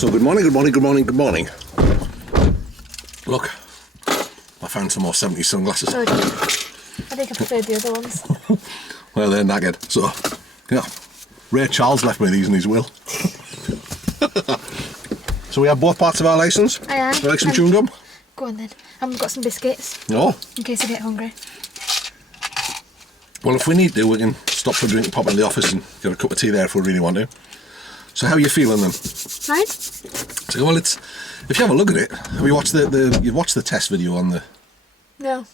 So good morning, good morning, good morning, good morning. Look, I found some more 70s sunglasses. Oh, I think I preferred the other ones. Well, they're knackered. So, yeah, Ray Charles left me these in his will. So we have both parts of our licence. I am. Would you like some chewing gum? Go on then. And we've got some biscuits. No. In case I get hungry. Well, if we need to, we can stop for a drink, pop in the office and get a cup of tea there if we really want to. So how are you feeling then? Right. So, well, it's, if you have a look at it, have you watched you've watched the test video on the... No.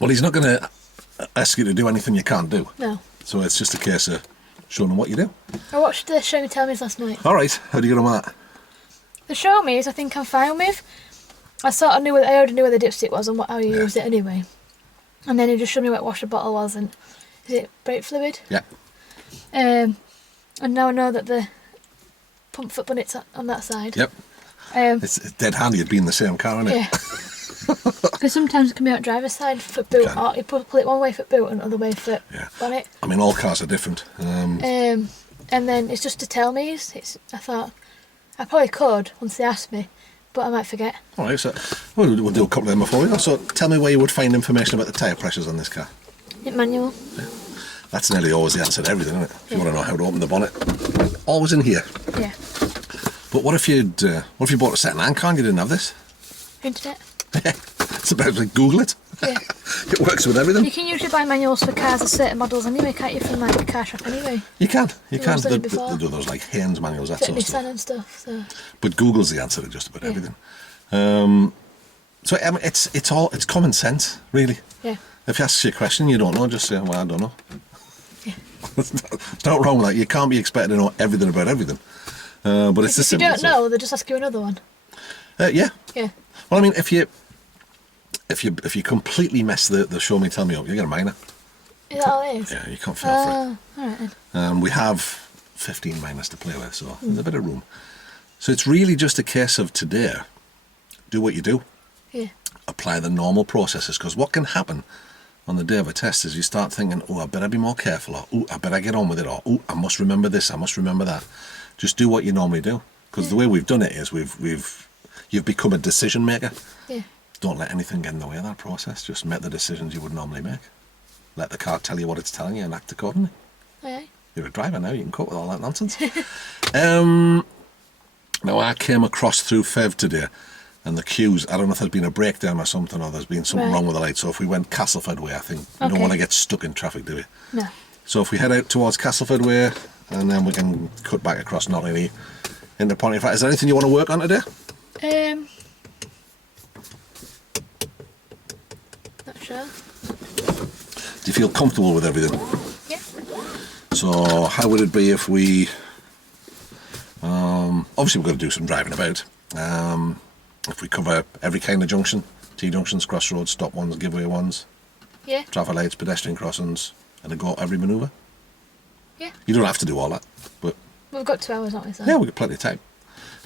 Well, he's not going to ask you to do anything you can't do. No. So it's just a case of showing him what you do. I watched the Show Me Tell Me's last night. All right, how do you get on with that? The Show Me's I think I'm fine with. I already knew where the dipstick was and how you used it anyway. And then he just showed me what wash the bottle was and is it brake fluid? Yeah. And now I know that the pump foot bunnet's on that side. Yep. It's dead handy it'd be in the same car, isn't it? Yeah. Because sometimes it can be on driver's side foot boot, or you pull it one way foot boot and the other way foot bonnet. I mean, all cars are different. And then it's just to tell me. I thought I probably could once they asked me, but I might forget. All right, so we'll do a couple of them before we. So tell me where you would find information about the tyre pressures on this car. Manual. Yeah. That's nearly always the answer to everything, isn't it? If you want to know how to open the bonnet, always in here. Yeah. But what if you bought a second-hand car and you didn't have this? Internet. It's about like Google it. Yeah. It works with everything. You can usually buy manuals for cars of certain models anyway, can't you, from like a car shop anyway? You can. They done it they before. do those like Haynes manuals, that Fit sort of Nissan stuff. and stuff. So. But Google's the answer to just about everything. So I mean, it's common sense, really. Yeah. If you ask you a question you don't know, just say, well, I don't know. Yeah. There's not wrong with that. You can't be expected to know everything about everything. But it's the If you simple don't stuff. know, they'll just ask you another one. Yeah. Yeah. Well, I mean, if you completely mess the show me tell me up, you get a minor. Is that all it is? Yeah, you can't fail for it. Alright then. We have 15 minors to play with, so there's a bit of room. So it's really just a case of today, do what you do. Yeah. Apply the normal processes, because what can happen on the day of a test is you start thinking, oh, I better be more careful, or oh, I better get on with it, or oh, I must remember this, I must remember that. Just do what you normally do, because the way we've done it is you've become a decision maker. Yeah. Don't let anything get in the way of that process. Just make the decisions you would normally make. Let the car tell you what it's telling you and act accordingly. Aye. You're a driver now, you can cope with all that nonsense. Now, I came across through Fev today, and the queues, I don't know if there's been a breakdown or something, or there's been something wrong with the light. So if we went Castleford way, I think we don't want to get stuck in traffic, do we? No. So if we head out towards Castleford way, and then we can cut back across Nottingham into Pontefract. Is there anything you want to work on today? Not sure. Do you feel comfortable with everything? Yeah. So how would it be if we... obviously we've got to do some driving about. If we cover every kind of junction, T-junctions, crossroads, stop ones, giveaway ones, Yeah. traffic lights, pedestrian crossings, and go every manoeuvre. Yeah. You don't have to do all that, but... We've got 2 hours, haven't we? So. Yeah, we've got plenty of time.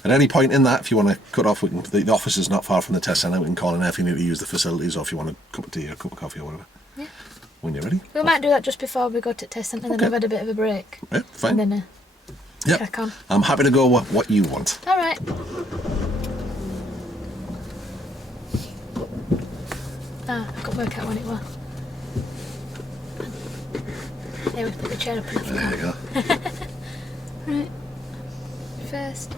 At any point in that, if you want to cut off, we can, the office is not far from the test centre, we can call in there if you need to use the facilities, or if you want a cup of tea or a cup of coffee or whatever. Yeah. When you're ready. We might do that just before we go to test centre, and then we've had a bit of a break. Yeah, fine. And then crack on. I'm happy to go what you want. Alright. I couldn't work out when it was. There, we put the chair up and There you go. Right. First.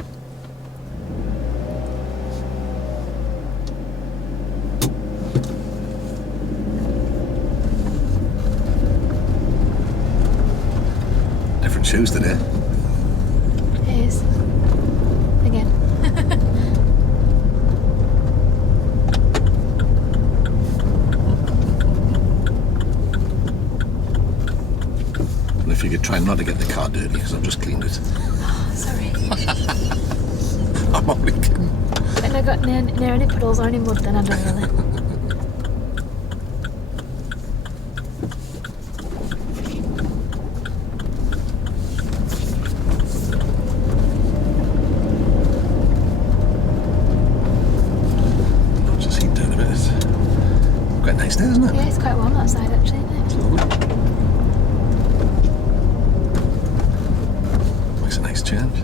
Different shoes today. It is. Again. And if you could try not to get the car dirty, because I've just cleaned it. Oh, sorry. I'm only kidding. When I got near any puddles or any mud, then I don't really. I'll just heat down a bit. It's quite nice there, isn't it? Yeah, it's quite warm outside actually, isn't it? It's lovely. Makes a nice change.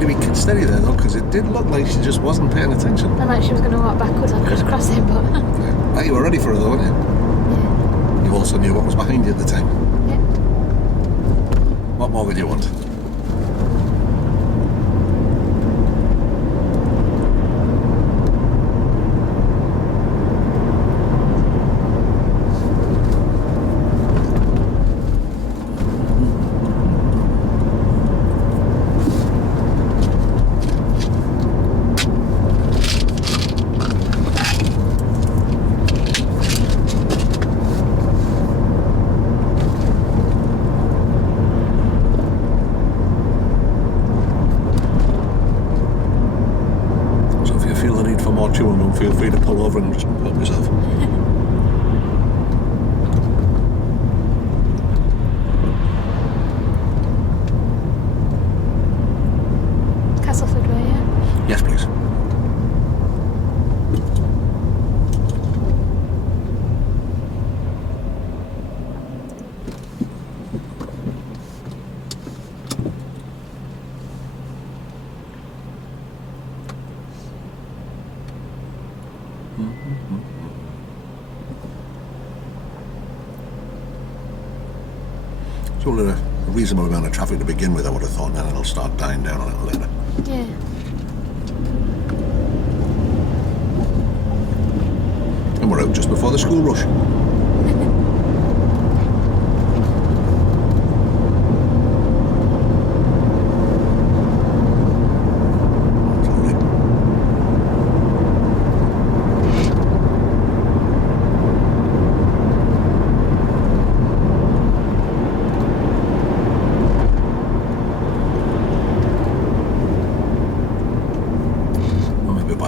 to be steady there though, because it did look like she just wasn't paying attention. And like she was going to walk backwards on crossing, but Right, you were ready for her though, weren't you? yeah. You also knew what was behind you at the time. Yeah. What more would you want? Chewing, feel free to pull over and just help yourself. Castleford way, yeah? Yes, please. It's only a reasonable amount of traffic to begin with, I would have thought, and then it'll start dying down a little later. Yeah. And we're out just before the school rush.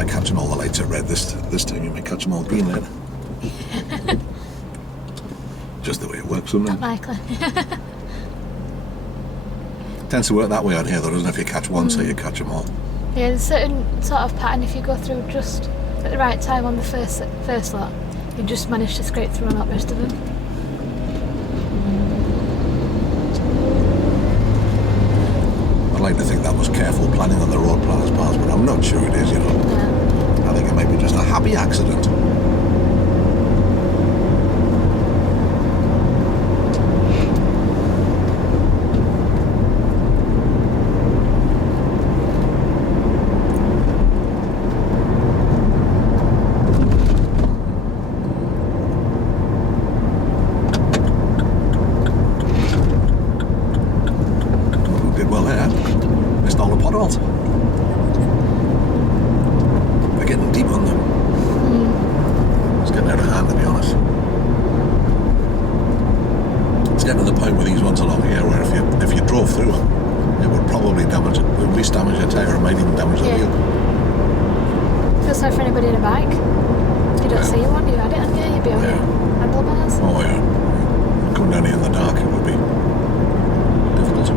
Catching all the lights at red this time, you may catch them all green later. Just the way it works, doesn't it? Not likely. Tends to work that way on here though, doesn't it? If you catch one, so you catch them all. Yeah, there's a certain sort of pattern. If you go through just at the right time on the first lot, you just manage to scrape through on the rest of them. I'd like to think that was careful planning on the road planner's part, but I'm not sure it is, you know. Yeah. I think it might be just a happy accident. Did well there. Missed all the potholes. We're getting deep on them. It's getting out of hand, to be honest. It's getting to the point with these ones along here where if you drove through them, it would probably damage it. It would at least damage your tyre. It might even damage the wheel. Feels sorry for anybody in a bike. You don't see one, you had it on you, you'd be on your handlebars. Oh yeah. Coming down here in the dark, it would be difficult.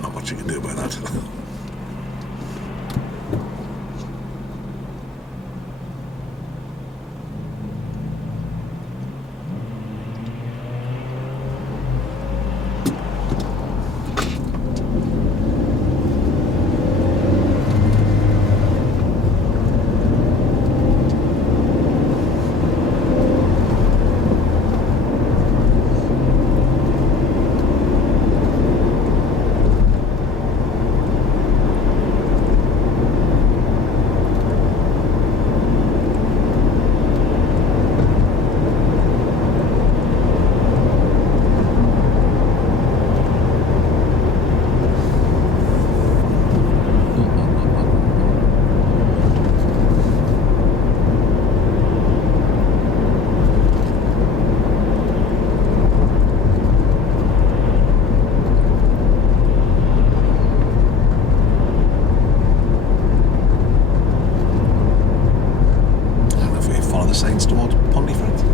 Not much you can do about that. The signs towards Pontefract.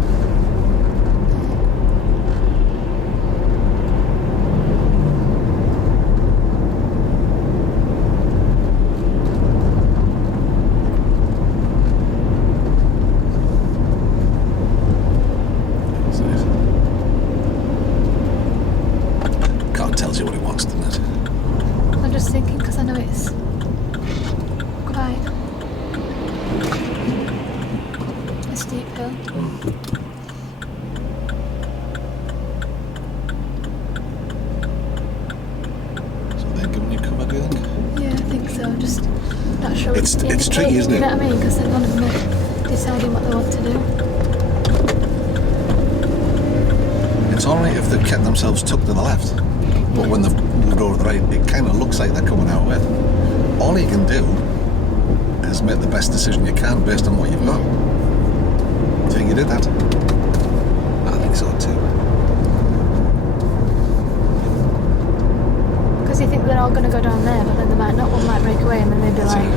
So they're giving you cover, do you think? Yeah, I think so. Just not sure. It's tricky, isn't it? You know what I mean? Because they're going to be deciding what they want to do. It's alright if they've kept themselves tucked to the left, but when they've moved over to the right, it kind of looks like they're coming our way. All you can do is make the best decision you can based on what you've got. Do you think you did that? I think so too. Because you think they're all going to go down there, but then they might not. One might break away, and then they'd be like,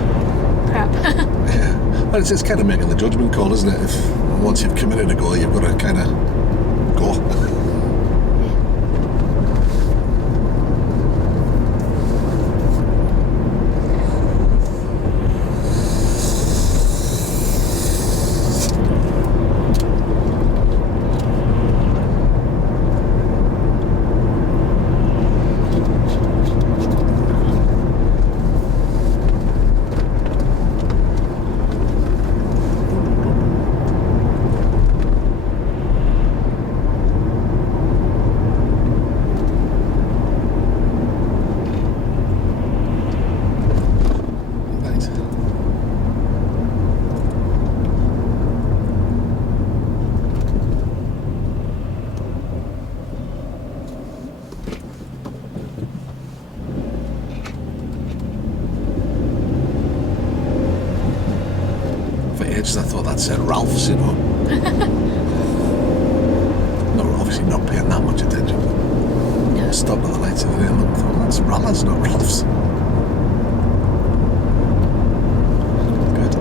crap. Yeah. Well, it's kind of making the judgment call, isn't it? If once you've committed a goal, you've got to kind of go. I thought that said Ralph's, you know. No, obviously not paying that much attention. No. Stopped at the lights of the day and looked, oh, that's Ralph's, not Ralph's. Good.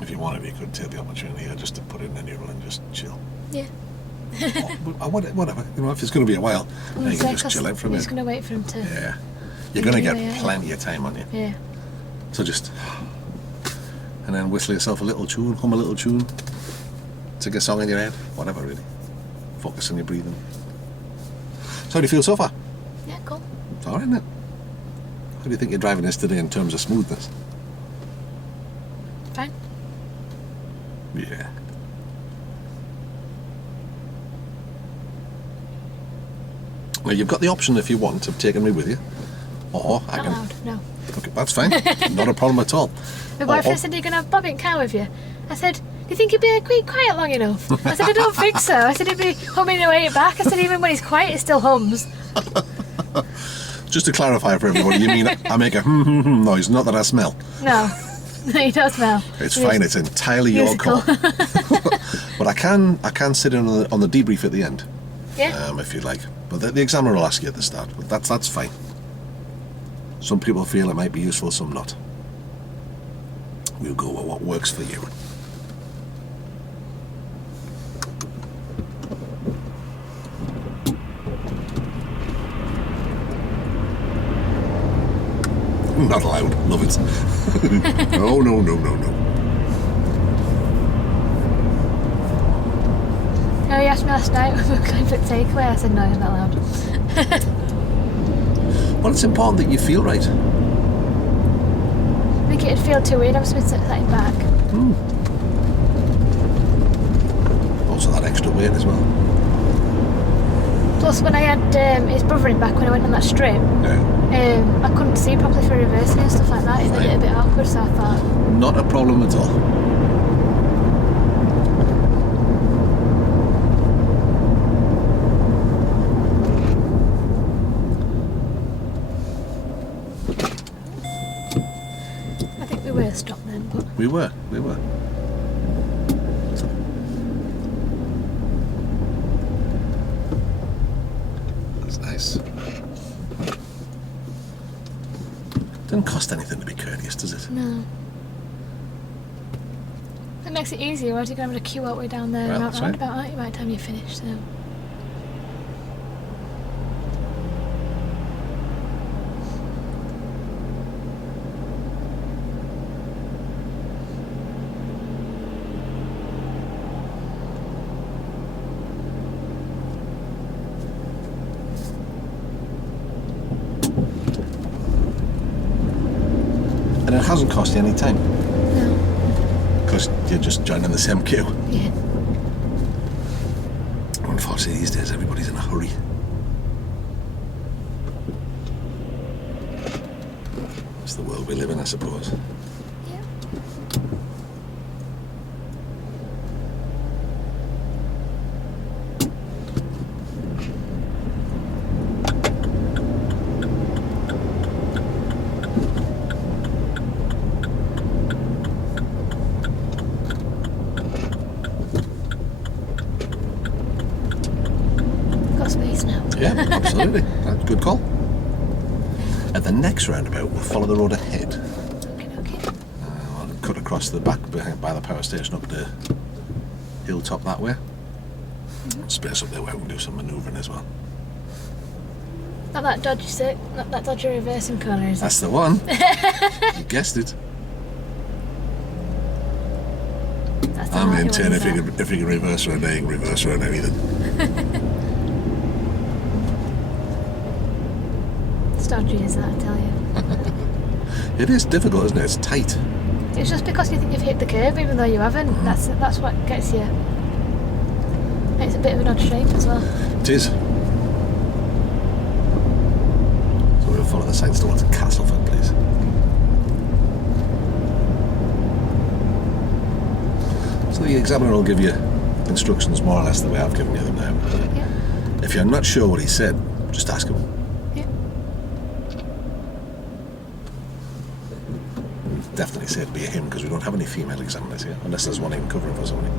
If you wanted, you could take the opportunity here just to put it in a neutral and just chill. Yeah. Whatever. You know, if it's going to be a while, then you can just chill out for a I'm minute. just going to wait for him to... Yeah. You're going to get Yeah. plenty of time on you. Yeah. So just... And then whistle yourself a little tune, hum a little tune. Sing a song in your head. Whatever, really. Focus on your breathing. So how do you feel so far? Yeah, cool. It's alright, isn't it? How do you think you're driving this today in terms of smoothness? Fine. Yeah. Well, you've got the option if you want of taking me with you. Or I Not can... allowed, no. Okay, that's fine. Not a problem at all. My boyfriend said you're going to have Bobby and Cow with you. I said, do you think he'd be quiet long enough? I said, I don't think so. I said, he'd be humming away back. I said, even when he's quiet, he still hums. Just to clarify for everybody, you mean I make a noise, not that I smell. No. He does smell. It's fine, it's entirely your call. But I can sit in on the debrief at the end. Yeah. If you'd like. But the examiner will ask you at the start. But that's fine. Some people feel it might be useful, some not. We'll go with what works for you. Not allowed. Love it. No. No, he asked me last night if we were going for takeaway. I said, no, you're not allowed. Well, it's important that you feel right. I think it'd feel too weird. I'm supposed to sitting back. Also that extra weight as well. Plus, when I had his brother in back when I went on that strip, Yeah. I couldn't see properly for reversing and stuff like that. It made it a bit awkward, so I thought... Not a problem at all. I think we were stopped then, but... We were. That's nice. Doesn't cost anything to be courteous, does it? No. That makes it easier, whereas you're going to have to queue all the way down there Well, and out that's right. roundabout, aren't you, by the time you finish, so... hasn't cost you any time No. because you're just joining the same queue. Yeah. Unfortunately, these days everybody's in a hurry. It's the world we live in, I suppose. Yeah. Got space now. Yeah, absolutely. That's a good call. At the next roundabout, we'll follow the road ahead. Okay. I'll cut across the back by the power station up the hilltop that way. Space up there where we can do some manoeuvring as well. Not that dodgy not that dodgy reversing corner, is it? That's the one. You guessed it. That's the I naughty maintain one, if is you it? can reverse around there, you can reverse around anything. It's dodgy, is that, I tell you. It is difficult, isn't it? It's tight. It's just because you think you've hit the curve even though you haven't. That's what gets you. It's a bit of an odd shape as well. It is. So we'll follow the signs towards Castleford, please. So the examiner will give you instructions more or less the way I've given you them now. Yeah. If you're not sure what he said, just ask him. Yeah. Definitely say it'd be a him because we don't have any female examiners here, unless there's one even covering for somebody.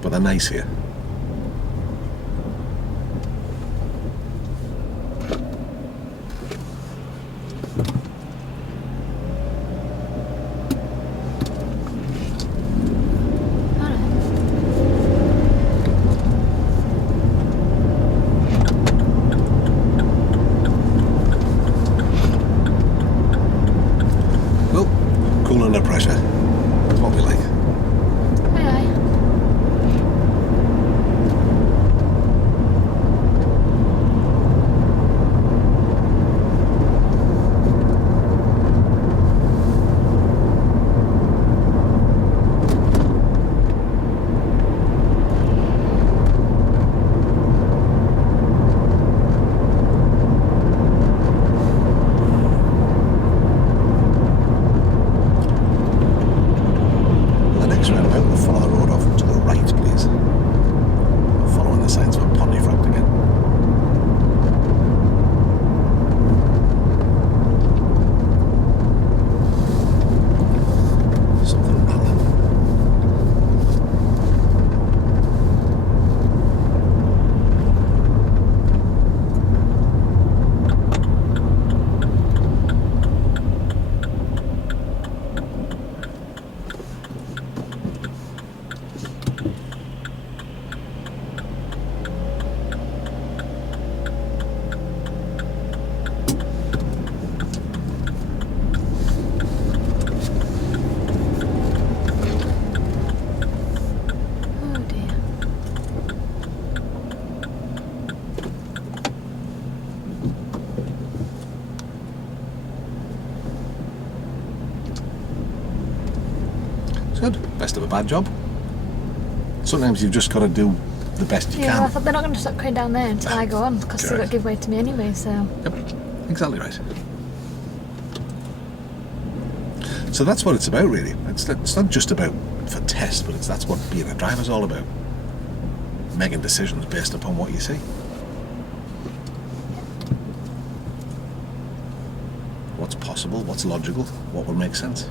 But they're nice here. Alright. Well, cool under pressure. That's what we like. Aye. The next roundabout, we'll follow the road off to the right, please. Following the signs for Pontefract again. Something rattling. Oh dear. It's good. Best of a bad job. Sometimes you've just got to do the best you Yeah, I can. thought they're not going to stop going down there until I go on because they Correct. got give way to me anyway. So Yep, exactly right. So that's what it's about, really. It's not just about for test, but that's what being a driver's all about. Making decisions based upon what you see. What's possible, what's logical, what will make sense.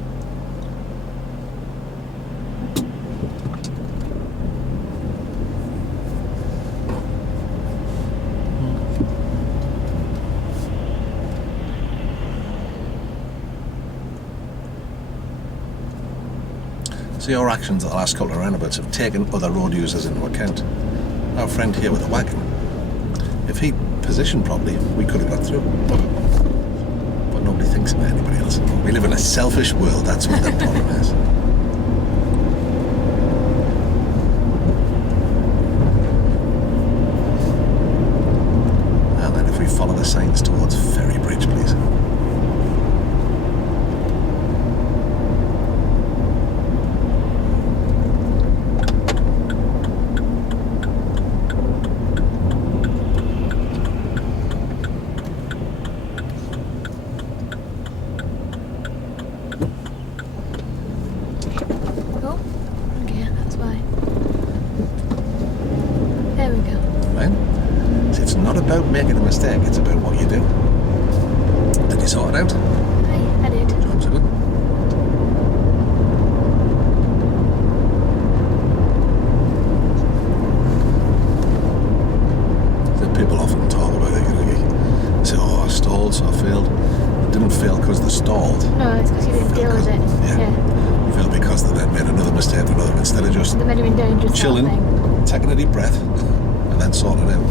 So your actions at the last couple of roundabouts have taken other road users into account. Our friend here with the wagon, if he positioned properly, we could have got through. But nobody thinks about anybody else. We live in a selfish world, that's what the problem is. And then if we follow the signs towards Ferry Bridge, please. about making a mistake, it's about what you do. Did you sort it out? I did. Jobs are good. So people often talk about it, they say, oh, I stalled, so I failed. I didn't fail because they stalled. No, it's because you didn't deal with it. Yeah. You failed because they then made another mistake, instead of just They made you in danger. chilling, taking a deep breath, and then sorting it out.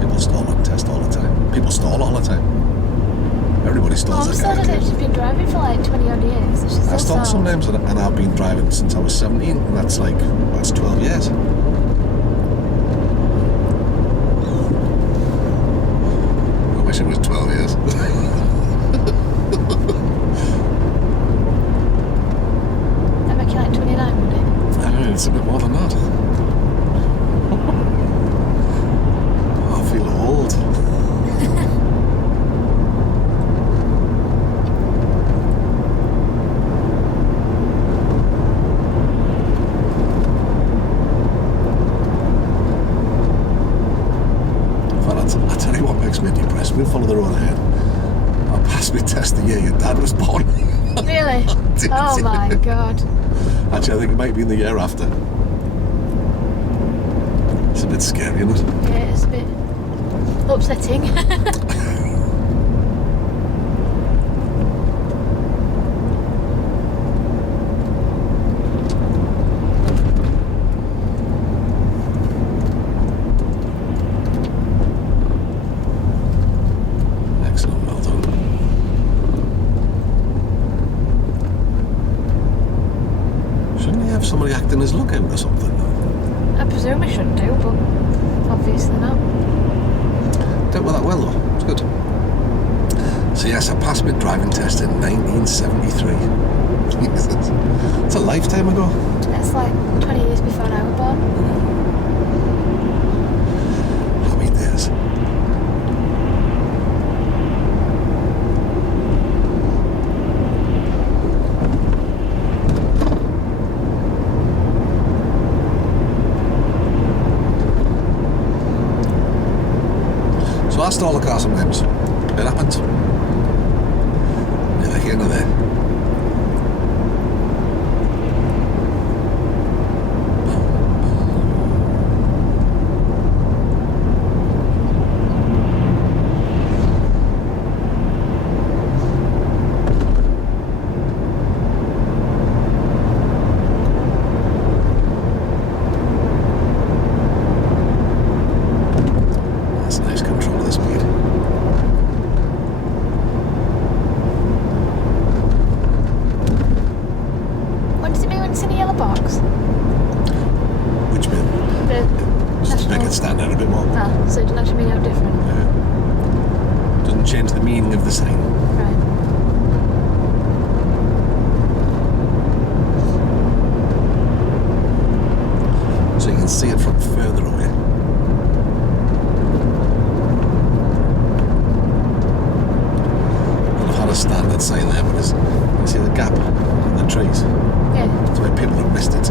People stall on test all the time. People stall all the time. Everybody stalls Mum their said car. that she's been driving for like 20 odd years. And she I still stall stalls. sometimes, and I've been driving since I was 17, and that's 12 years. I wish it was 12 years. That make you like 29, would it? I don't know, it's a bit more than that. I feel old. I tell you what makes me depressed. We'll follow the road ahead. I passed my test the year your dad was born. Really? Oh my god. Actually, I think it might be in the year after. It's a bit scary, isn't it? Yeah, it's a bit upsetting. Excellent, well done. Shouldn't he have somebody acting as lookout or something? I presume I should do, but obviously not. Dealt with that well though. It's good. So yes, I passed my driving test in 1973. Jesus. It's a lifetime ago. That's like 20 years before I was born. Happy days. So I stall the car sometimes. It happens. Neither here nor there. That's nice control of the speed. What does it mean when it's in a yellow box? Which bit? The Just to make national... it stand out a bit more. Ah, so it doesn't actually mean no different. Yeah. Doesn't change the meaning of the sign. Right. So you can see it from further away. Well, I've had a standard sign there, but you see the gap in the trees. Yeah. That's why people have missed it.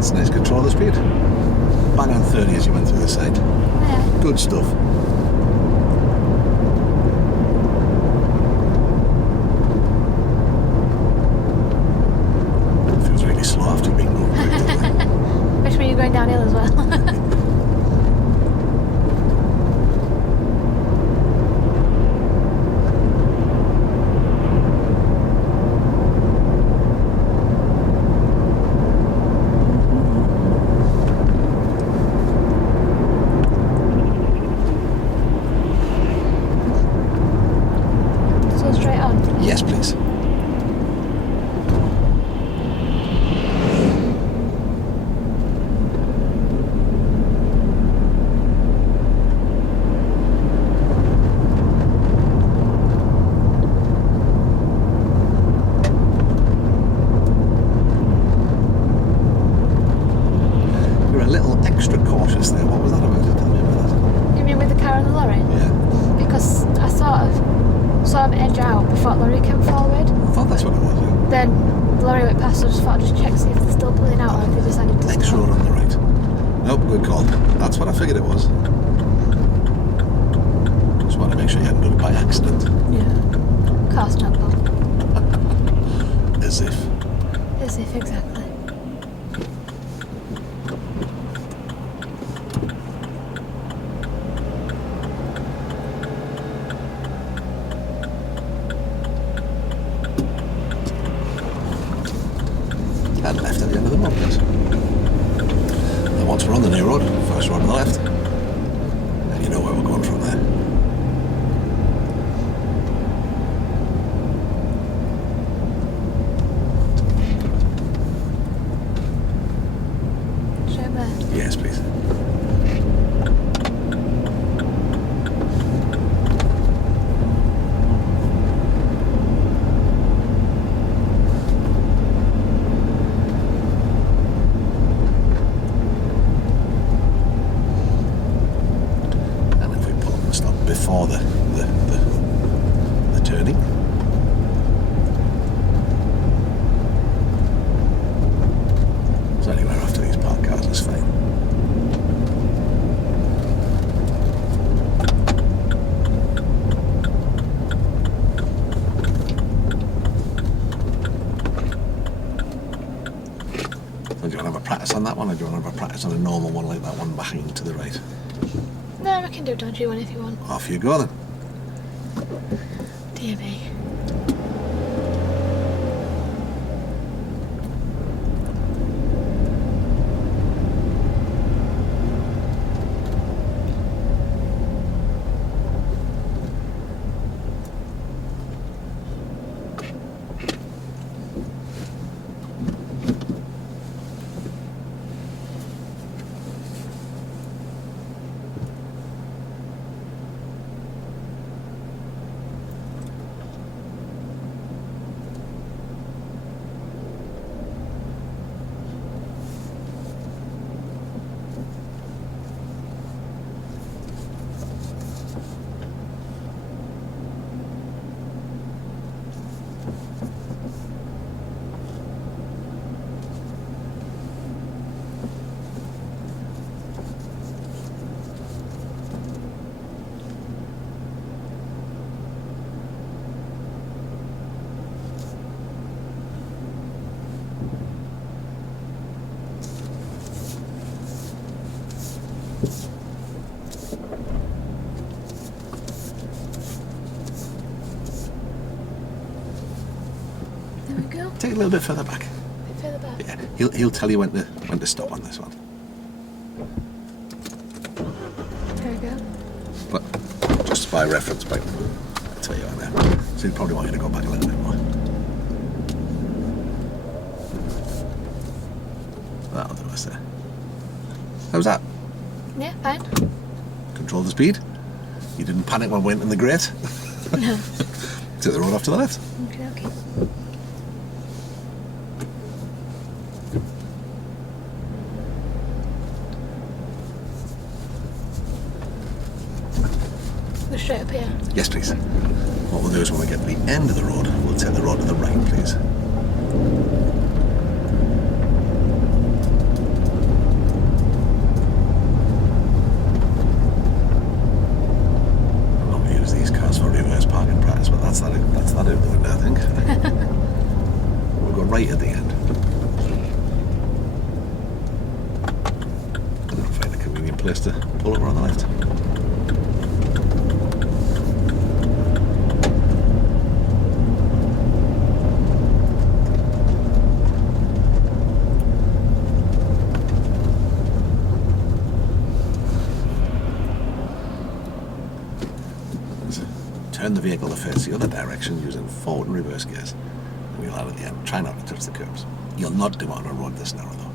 That's nice control of the speed. Bang on 30 as you went through the side. Yeah. Good stuff. Feels really slow after you've been going quick, doesn't it? Especially when you're going downhill as well. So straight on. Yes, please. You're a little extra cautious there. What was that about? Tell me about that. You mean with the car and the lorry? Yeah. Because I sort of edge out before the lorry came forward. I thought that's what it was. Yeah. Then the lorry went past, so I just thought I'd just check, see if they're still pulling out or if they decided to Next stop. road on the right. Nope, good call. That's what I figured it was. Just want to make sure you hadn't done it by accident. Yeah. Car's not well. As if. As if, exactly. And left at the end of the road, please. And once we're on the new road, first road on the left, and you know where we're going from there. Straight there. Yes, please. And if we pull up and stop before the turning. So anywhere after these parked cars is fine. So do you want to have a practice on that one, or do you want to have a practice on a normal one like that one backing to the right? No, we can do a dodgy one if you want. Off you go then. Dear me. There we go. Take it a little bit further back. A bit further back. Yeah, he'll tell you when to stop on this one. There we go. But just by reference, but I'll tell you on there. So he'll probably want you to go back a little bit more. That'll do us there. How's that? Yeah, fine. Control the speed. You didn't panic when we went in the grate. No. Took the road off to the left. Okay, okay. Go straight up here. Yes, please. What we'll do is when we get to the end of the road, we'll take the road to the right, please. place to pull over on the left. Turn the vehicle to face the other direction using forward and reverse gears. And wheel out at the end. Try not to touch the curbs. You'll not do it on a road this narrow though.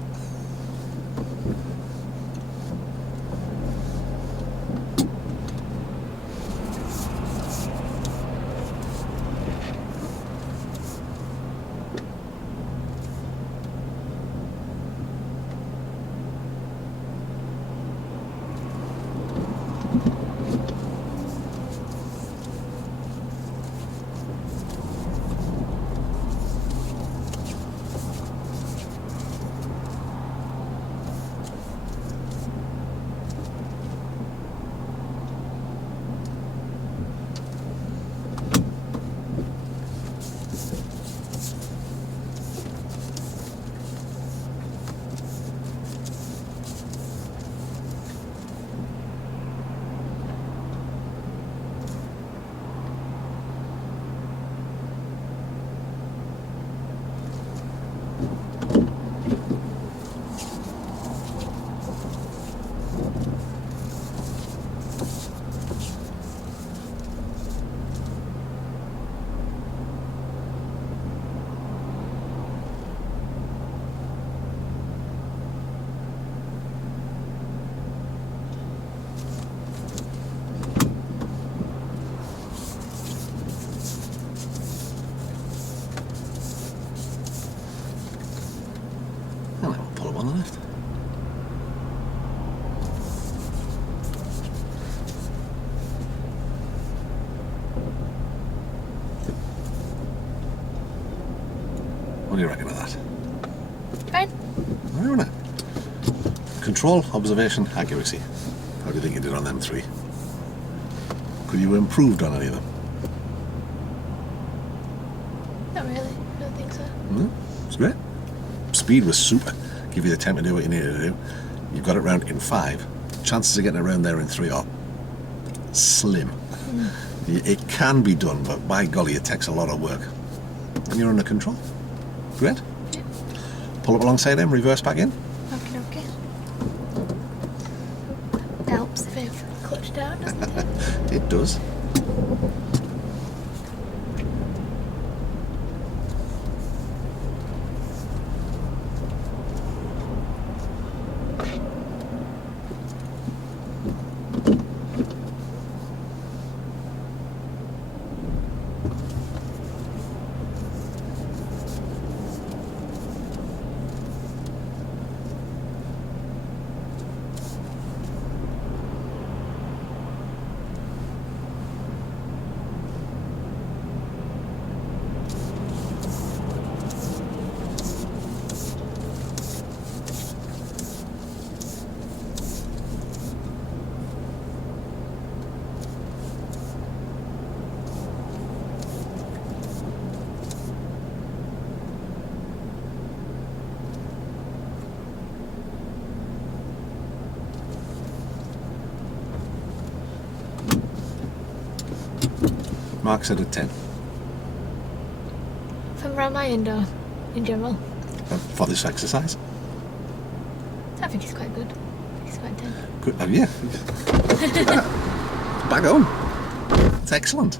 On the left. What do you reckon of that? Fine. Very nice. Control, observation, accuracy. How do you think you did on them three? Could you have improved on any of them? Not really. I don't think so. No, it's great. Speed was super. Give you the time to do what you needed to do. You've got it round in 5. Chances of getting around there in 3 are slim. It can be done, but by golly, it takes a lot of work. And you're under control. Great. Yeah. Pull up alongside him, reverse back in. Okay. Helps if I've clutched down, doesn't it? It does. Mark said at 10. From around my end or in general? For this exercise. I think it's quite good. It's quite 10. Good. Yeah. Bang on. It's excellent.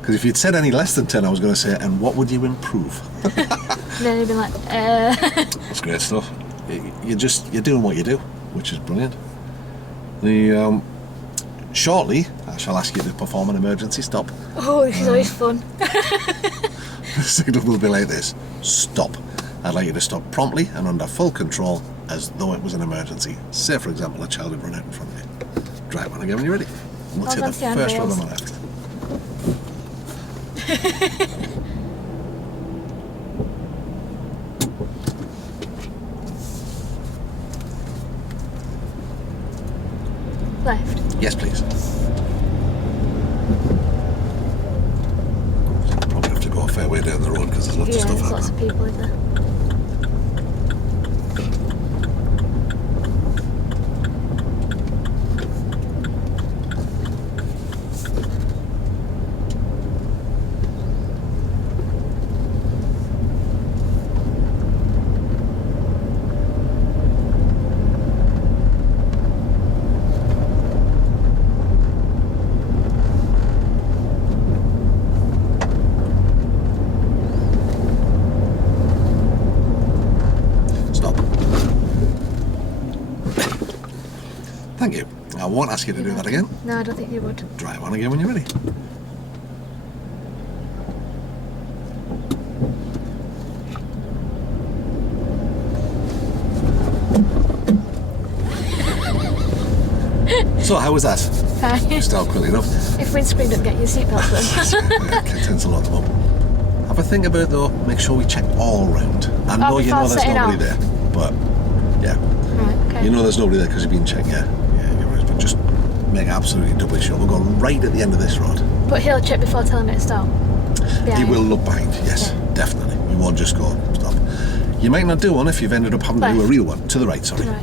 Because if you'd said any less than 10, I was going to say, and what would you improve? Then it'd be like, That's great stuff. You're doing what you do, which is brilliant. Shortly, I shall ask you to perform an emergency stop. Oh, this is always fun. The signal will be like this: stop. I'd like you to stop promptly and under full control, as though it was an emergency. Say, for example, a child had run out in front of you. Drive when again when you're ready. And we'll take the first one on the left. Left. Yes, please. Probably have to go a fair way down the road because there's lots of stuff there's out lots of people in there. Thank you. I won't ask you to do that again. No, I don't think you would. Drive on again when you're ready. So how was that? Fine. Start quickly enough. If windscreen don't get your seatbelt done. Yeah, it tends a lot of them. Have a think about it though. Make sure we check all round. I know you know before there's setting nobody off. there, but yeah, Right, okay. you know there's nobody there because you've been checked. Yeah, you're right. But just make absolutely doubly sure. We'll go right at the end of this road. But he'll check before telling me to stop. He will look behind. Yes, Yeah. definitely. He won't just go stop. You might not do one if you've ended up having to do a Left. real one. To the right, sorry. Right.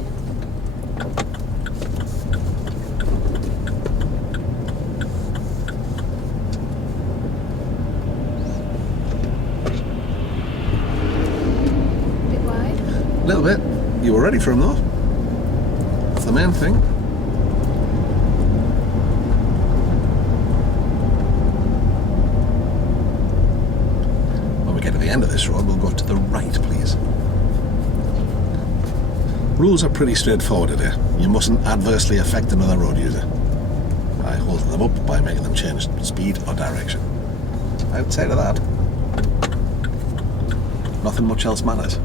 Bit wide. A little bit. You were ready for him though. That's the main thing. When we get to the end of this road, we'll go to the right, please. Rules are pretty straightforward today. You mustn't adversely affect another road user by holding them up, by making them change speed or direction. Outside of that, nothing much else matters.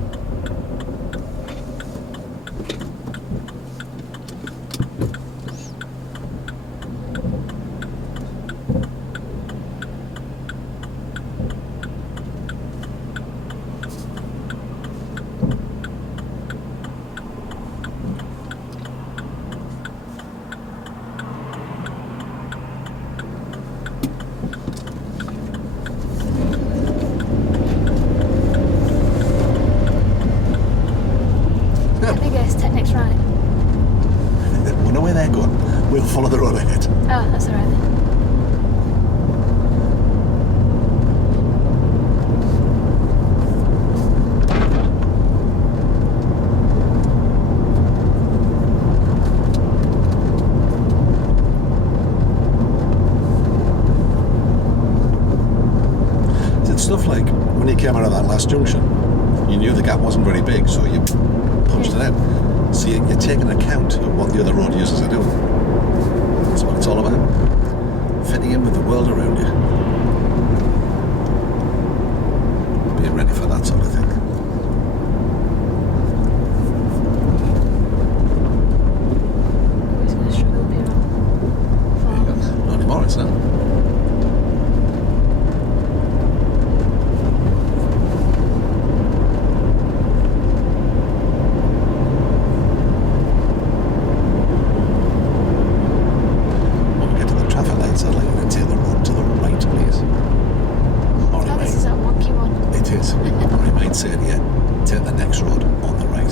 I think it's Technic's right. We know where they're going. We'll follow the road ahead. Oh, that's alright then. It's stuff like when you came out of that last junction, you knew the gap wasn't very big, so you punched it out. So you're taking account of what the other road users are doing. That's what it's all about. Fitting in with the world around you. Being ready for that sort of thing. Always going to struggle up here on There you forks. go. Not anymore, it's not. When we get to the traffic lights, I'd like you to take the road to the right, please. Or Oh, you this might- is that wonky one. It is. Or you might say to you, take the next road on the right.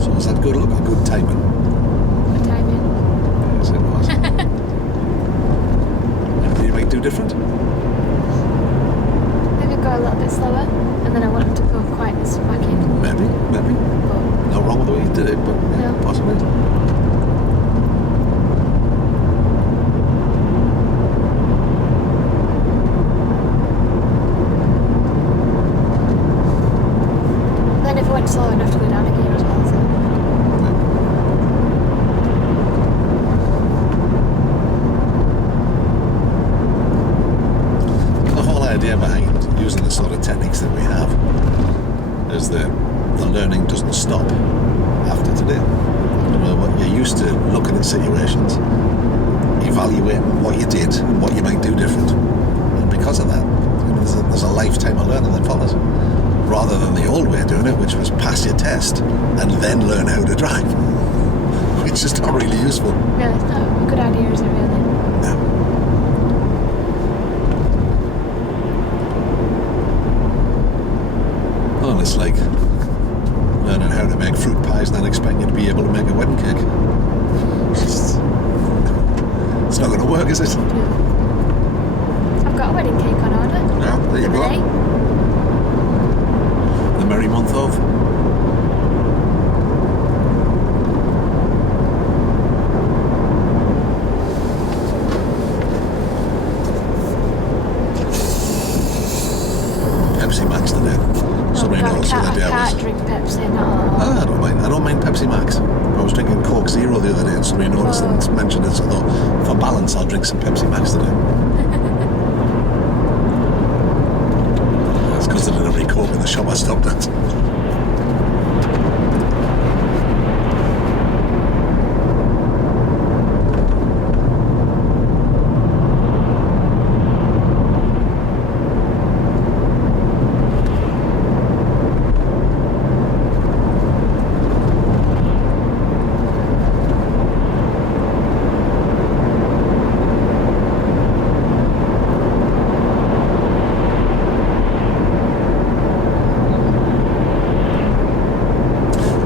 So was that good look or good timing? Good timing. Yes, it was. Anything you might do different? Maybe go a little bit slower, and then I want him to go quite smack in. Maybe. But Not wrong with the way you did it, but yeah, No. possibly. then if I went slower, I'd have to go down a gear as well. So. The whole idea behind using the sort of techniques that we have is that the learning doesn't stop after today. You know, what you're used to looking at situations, evaluating what you did and what you might do different. And because of that, you know, there's a lifetime of learning that follows. Rather than the old way of doing it, which was pass your test and then learn how to drive. Which is not really useful. No, it's not a good idea, is it really? No. Well, it's like learning how to make fruit pies and then expecting you to be able to make a wedding cake. It's not going to work, is it? No. wedding cake on order. Yeah, there you go. May. The merry month of. Pepsi Max today. Somebody God, knows who the I day was. can't drink Pepsi, not at all. I don't mind Pepsi Max. I was drinking Coke Zero the other day and somebody noticed Oh. and mentioned it, so I thought, for balance, I'll drink some Pepsi Max today. That's because they didn't have any Coke in the shop I stopped at.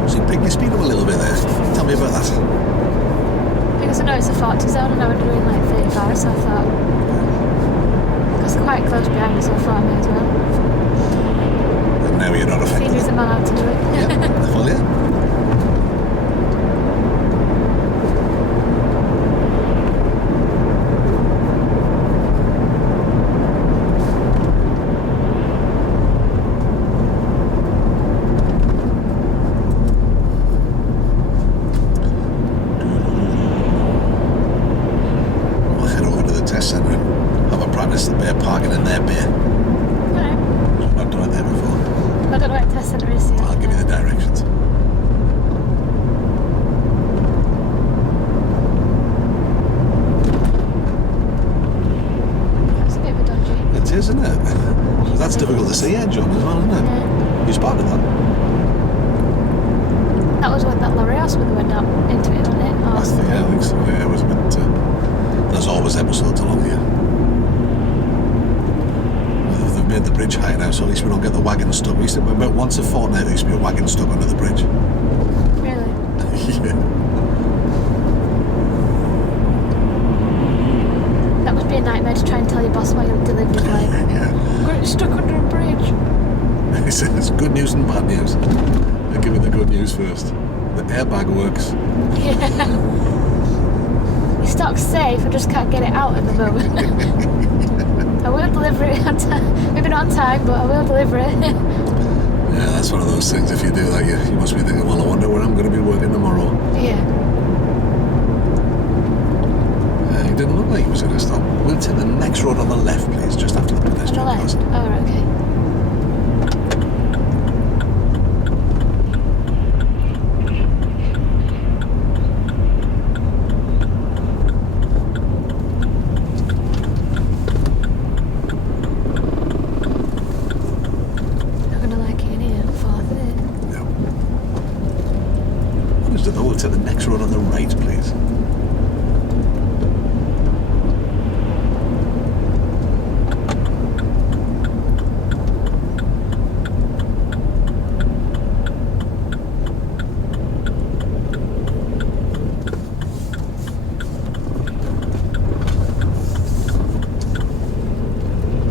So you picked your speed up a little bit there. Tell me about that. Because I know it's a 40 zone and I was doing like 35, so I thought, because they're quite close behind me, so I thought I may as well. And now you're not affected. Seniors am allowed to do it. Yeah, full yeah. We'll head over to the test centre and have a practice at beer parking in their beer. Alright. I've not done it there before. I don't know what test centre is yet. I'll give you the directions. That's a bit of a dodgy. It is, isn't it? That's difficult to see edge on as well, isn't it? Yeah. You spotted that? That was when that lorry house went up into it, wasn't it? Or I think so. Yeah, it was a bit. There's always episodes along here. They've made the bridge higher now, so at least we don't get the wagon stuck. We used to, about once a fortnight there used to be a wagon stuck under the bridge. Really? Yeah. That must be a nightmare to try and tell your boss what your delivery's like. Yeah. Got it stuck under a bridge. It's good news and bad news. I'll give you the good news first. The airbag works. Yeah. Your stock's safe, I just can't get it out at the moment. I will deliver it on time. Maybe not on time, but I will deliver it. Yeah, that's one of those things. If you do that, you must be thinking, well, I wonder where I'm going to be working tomorrow. Yeah. He didn't look like he was going to stop. We'll take the next road on the left, please, just after the On the pedestrian left. crossing. Oh, right, okay. Not gonna like it in here, farther. No. Honestly, though, we'll take the next road on the right, please.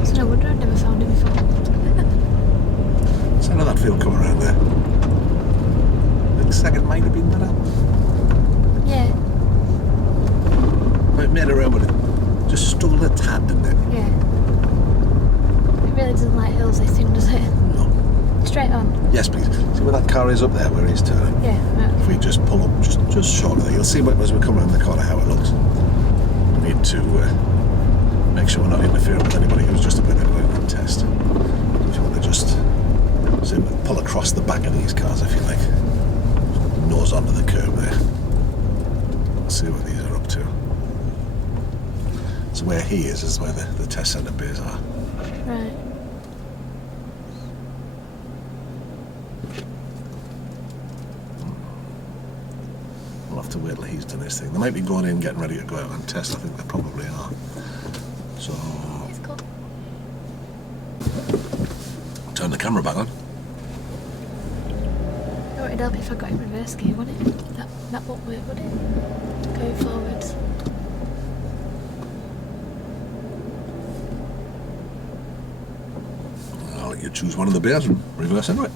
It's no wonder I've never found it before. So how did that feel coming around there? The second might have been better. Yeah, It made it around, but it just struggled a tad, didn't it? yeah. It really doesn't like hills, this thing, does it? No. Straight on. Yes, please. See where that car is up there, where he's turning? Yeah, right. If we just pull up just short of there, you'll see as we come around the corner how it looks. We need to make sure we're not interfering with anybody who's just about to go out and test. If you want to just pull across the back of these cars, if you like. Nose onto the curb there. See what these are up to. So where he is where the test centre bays are. Right. We'll have to wait till he's done his thing. They might be going in getting ready to go out and test. I think they probably are. So It's cool. turn the camera back on. Oh, it'd help if I got in reverse gear, wouldn't it? That won't work, would it? Going forwards. could choose one of the bears and reverse into it.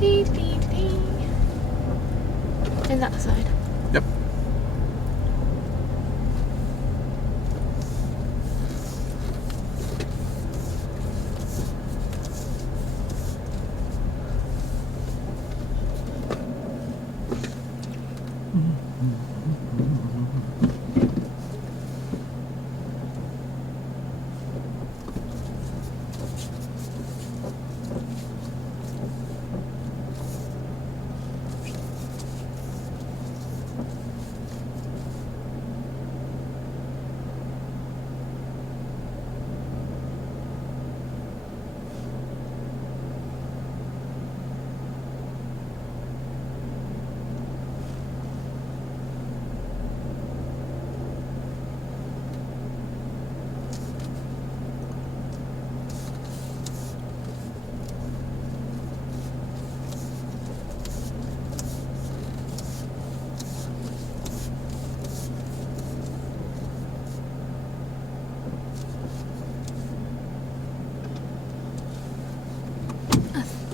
Dee, dee, dee. In that side. Yep.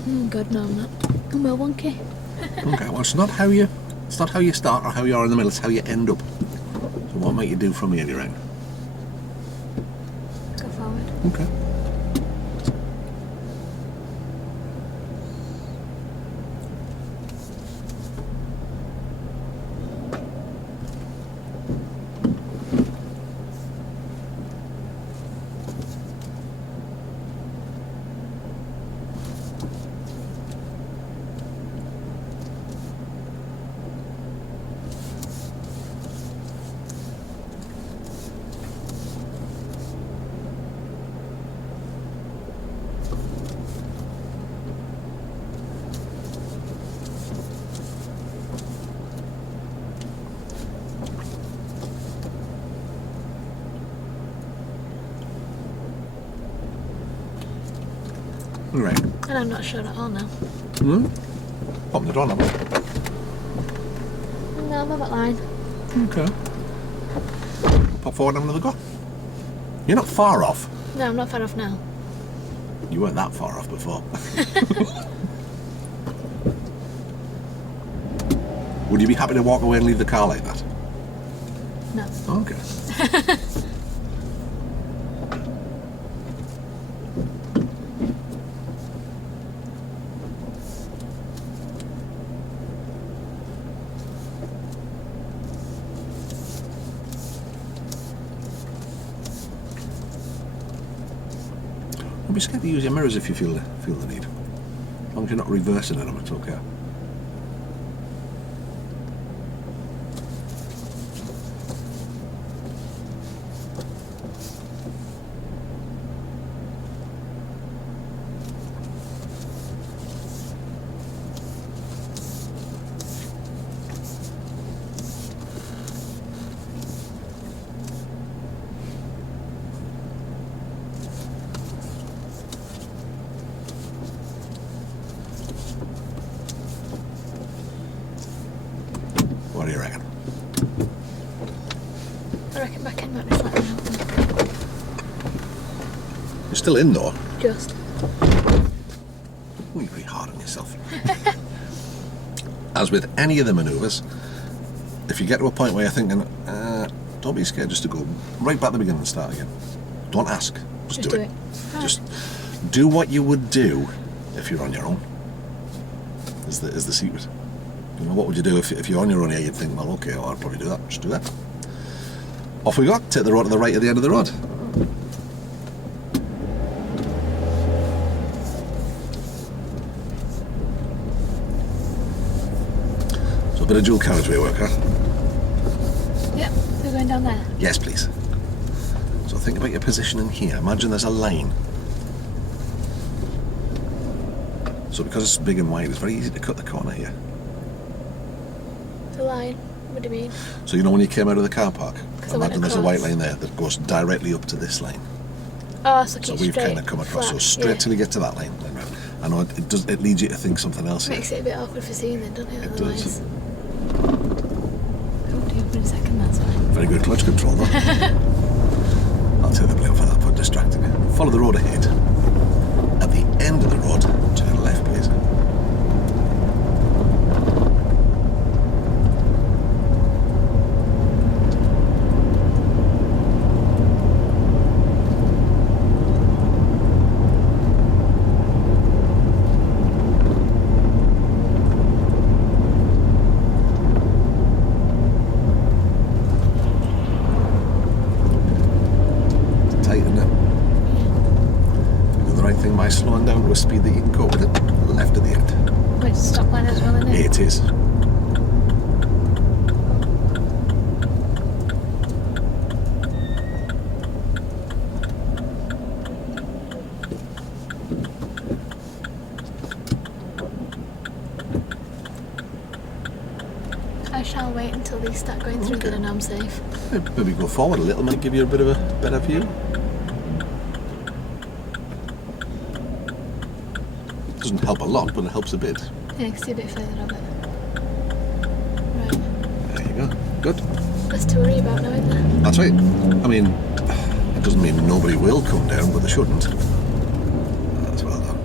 Oh god, no, I'm not. I'm well wonky. Okay, well it's not how you start or how you are in the middle, it's how you end up. So what might you do from here, do you reckon? Go forward. Okay. Right. And I'm not sure at all now. Open the door now. No, I'm on that line. Okay. Pop forward and have another go. You're not far off. No, I'm not far off now. You weren't that far off before. Would you be happy to walk away and leave the car like that? No. Okay. Don't be scared to use your mirrors if you feel the need. As long as you're not reversing in them, it's okay. What do you reckon? I reckon back in might be slightly helpful. You're still in though. Just. You're pretty hard on yourself. As with any of the manoeuvres, if you get to a point where you're thinking, don't be scared just to go right back to the beginning and start again. Don't ask. Just do it. Right. Just do what you would do if you're on your own. Is the secret. You know, what would you do if you're on your own here? You'd think, well, okay, well, I'd probably do that. Just do that. Off we go. Take the road to the right at the end of the road. So a bit of dual carriageway work, huh? Yep, we're going down there. Yes, please. So think about your positioning here. Imagine there's a lane. So because it's big and wide, it's very easy to cut the corner here. The line. What do you mean? So you know when you came out of the car park, I went imagine there's a white across. lane there that goes directly up to this lane. Oh, so So keep we've straight, kind of come across, so flat, straight yeah. till you get to that lane. Then round. I know it leads you to think something else here. Makes it a bit awkward for seeing then, doesn't it? It Otherwise. does. same second, that's why. Very good clutch control though. I'll take the blame for that, for distracting you. Follow the road ahead. At the end of the road, turn left, please. By slowing down to a speed that you can cope with it, left at the end. Which stop line as well, isn't it? It is. I shall wait until these start going through, Okay. then I'm safe. Maybe go forward a little, might give you a bit of a better view. Doesn't help a lot, but it helps a bit. Yeah, I can see a bit further of it. Right. There you go. Good. Less to worry about now, isn't there? That's right. I mean, it doesn't mean nobody will come down, but they shouldn't. That's well done.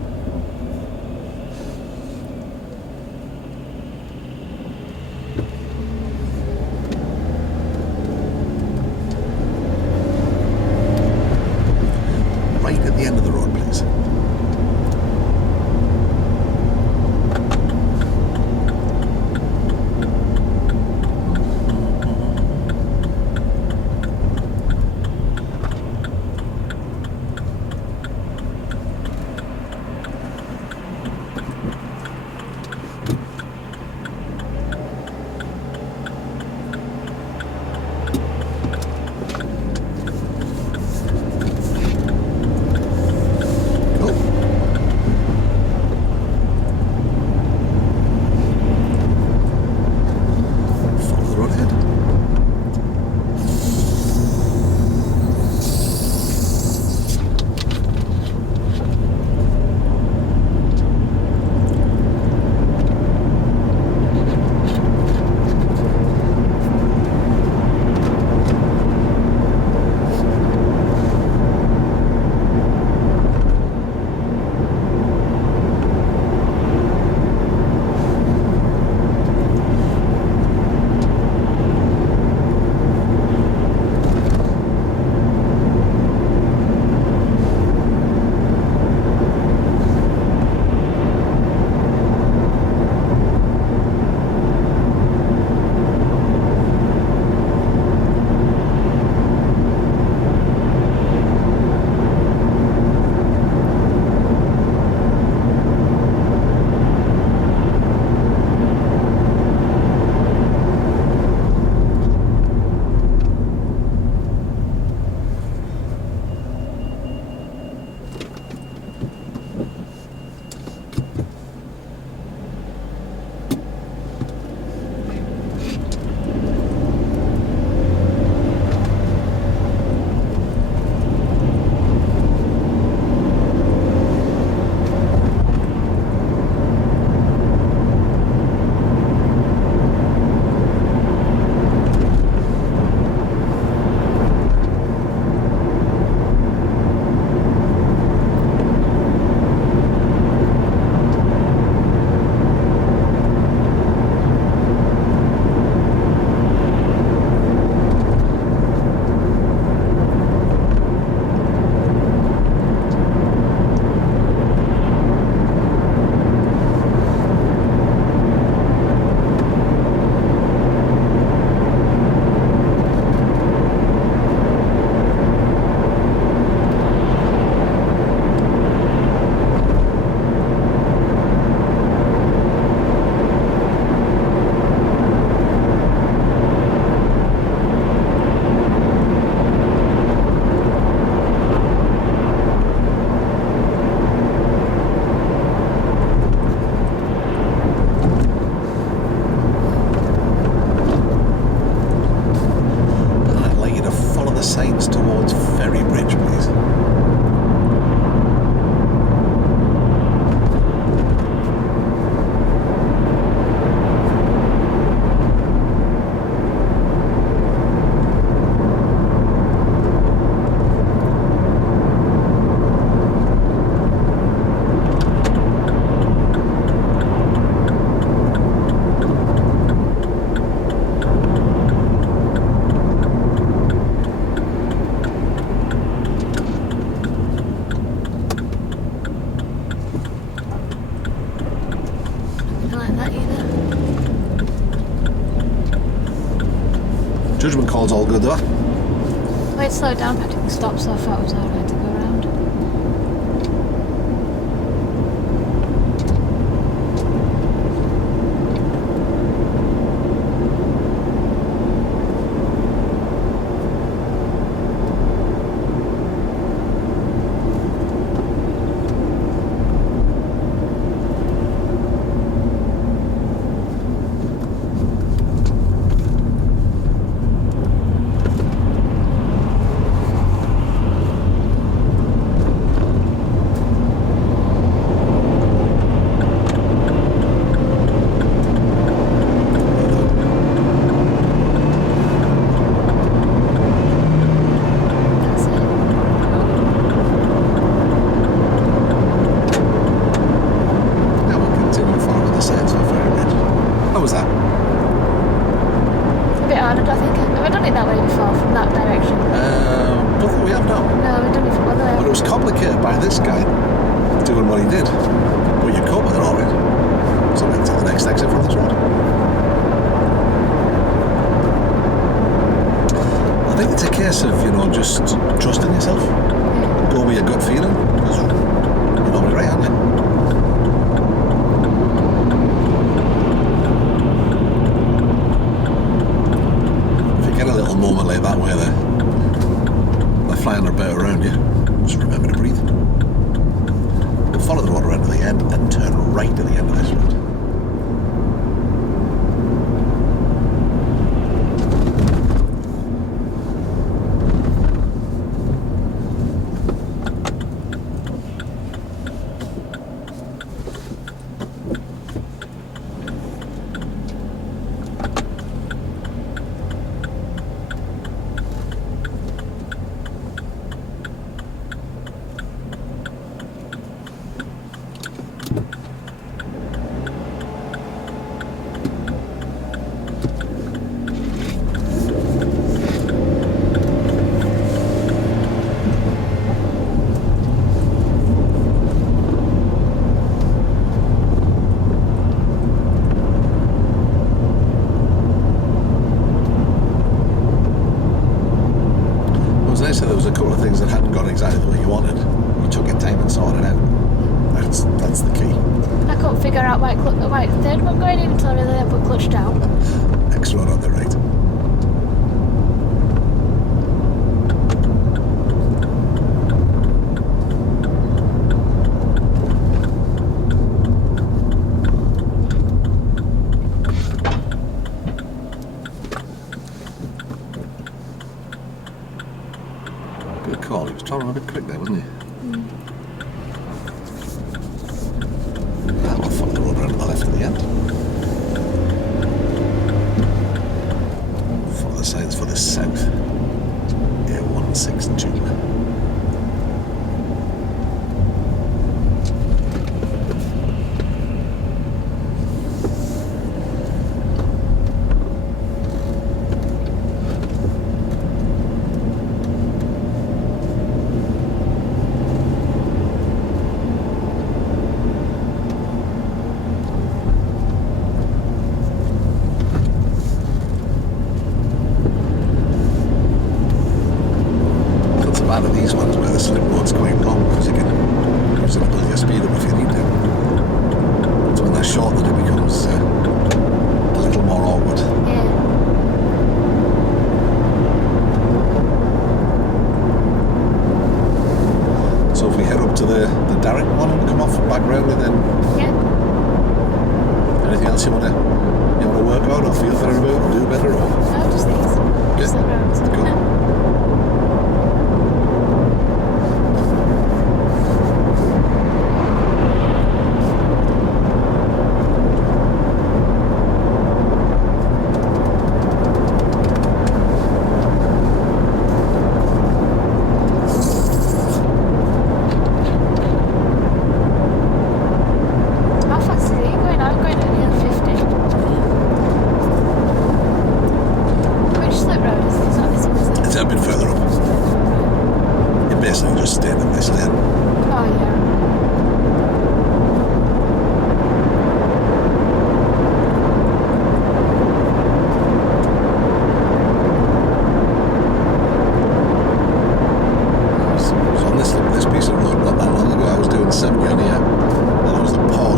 Right at the end of the road, please. Judgment call's all good though. Well, it slowed down practically stopped, so I thought it was alright to go around. That's it. Now we'll continue following the signs for very red. How was that? It's a bit hard, I think. Have I done it that way before, from that direction? Don't think we have now. No, we've done it from other But it was complicated by this guy doing what he did. But you cope with it all right. So we can take the next exit from this road. I think it's a case of, just trusting yourself. Yeah. Go with your gut feeling. Because you're normally right, aren't you? If you get a little moment like that where they're flying about around you, just remember to breathe. We'll follow the road around to the end and turn right to the end of this road. Nice that there was a couple of things that hadn't gone exactly the way you wanted. You took your time and sorted it out. That's the key. I couldn't figure out why third one going in until I really put clutch down. Next road on the right. Good call. He was travelling a bit quick there, wasn't he? We'll follow the road around to the left at the end. Follow the signs for the south. A162. Out of these ones where the slip road's quite long because you can use it to build your speed up if you need to. So when they're short then it becomes a little more awkward. Yeah. So if we head up to the direct one and come off back round and then Yeah. anything else you wanna work out or feel better about or do better or No, just these. Just the roads. Cool. How fast is he going? I'm going at near 50. Which slip road is this? Not this one, is it? it's a bit further up.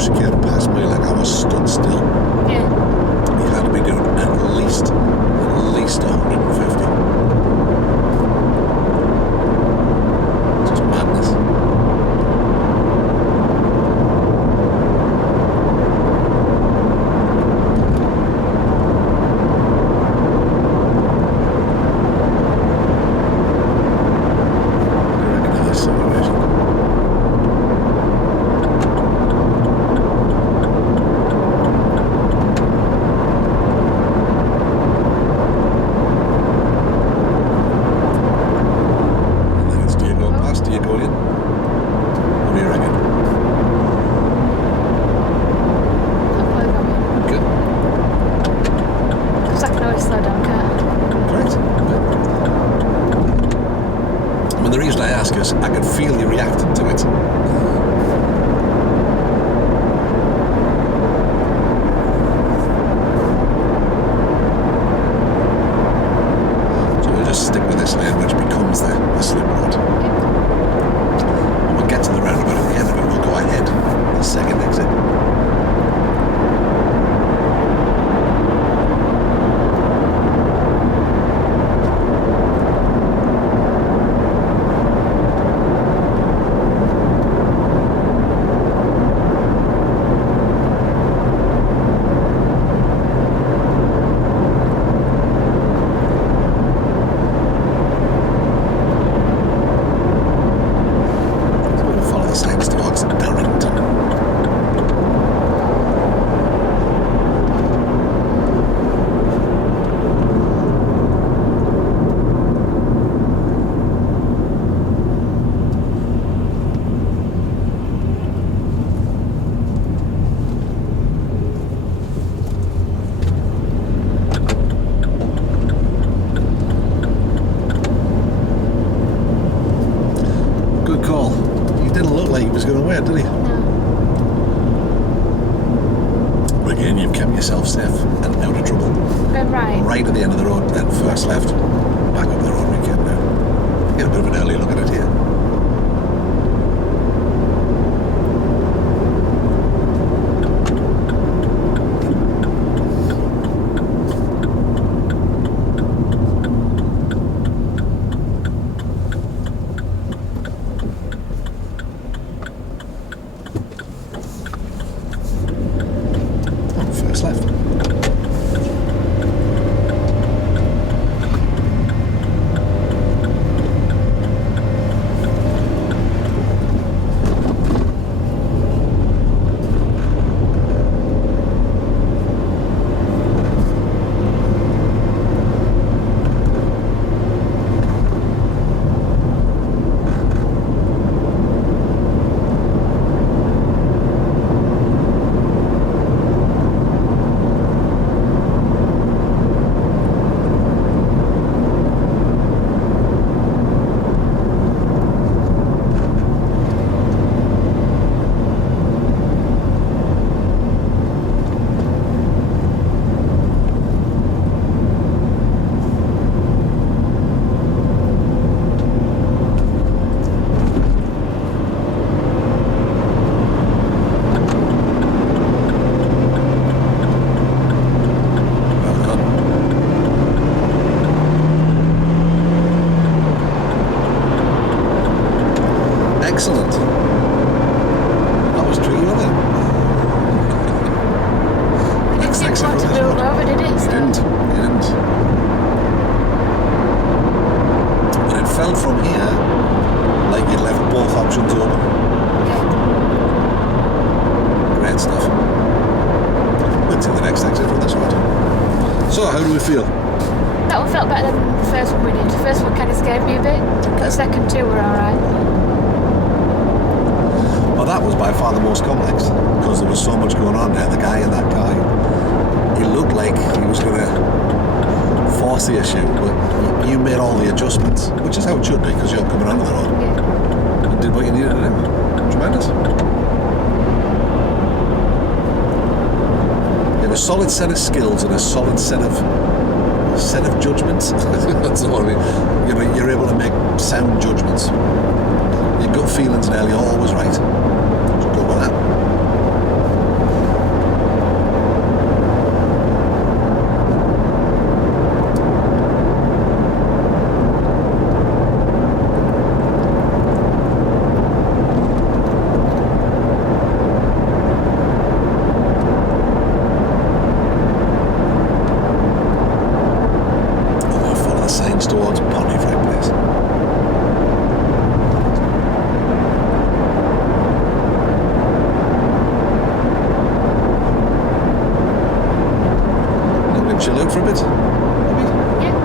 she came past me like I was stood still. Yeah. You had to be doing at least 150. Just madness. I could feel you reacting to it. So we'll just stick with this lane, which becomes the slip road. When we get to the roundabout at the end of it, we'll go ahead. The second exit. Did he? No. Again, you've kept yourself safe and out of trouble. Going right. Right at the end of the road, then first left, back up the road we came now. Get a bit of an early look at it here. Excellent. That was true, wasn't it? Next exit from this road. Over, did it? You didn't. But it felt from here like you'd left both options open. Yeah. Great stuff. Let's see the next exit from this road. So, how do we feel? That one felt better than the first one we did. The first one kind of scared me a bit. But the second two were alright. Well, that was by far the most complex because there was so much going on there. The guy in that car, he looked like he was going to force the issue, but you made all the adjustments, which is how it should be because you're coming onto the road. Yeah. And did what you needed to do. Tremendous. You have a solid set of skills and a solid set of judgments. That's the one. You're able to make sound judgments. Your gut feelings nearly always right. So go with that. out for a bit? Maybe? Yeah.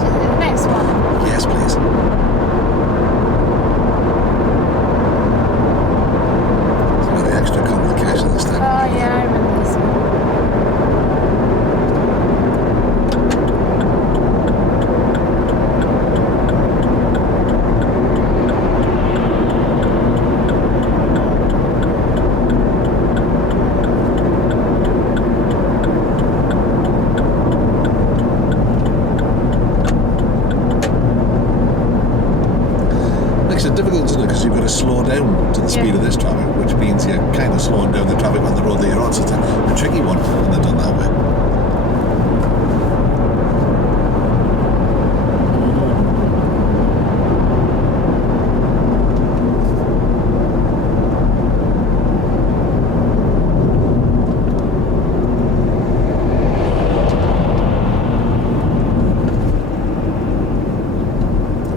So the next one. Yes, please. It's got the extra complication this time. Oh yeah, I remember this one. Makes it difficult, doesn't it? Because you've got to slow down to the speed Yeah. of this traffic, which means you're kind of slowing down the traffic on the road that you're on. So it's a tricky one when they're done that way.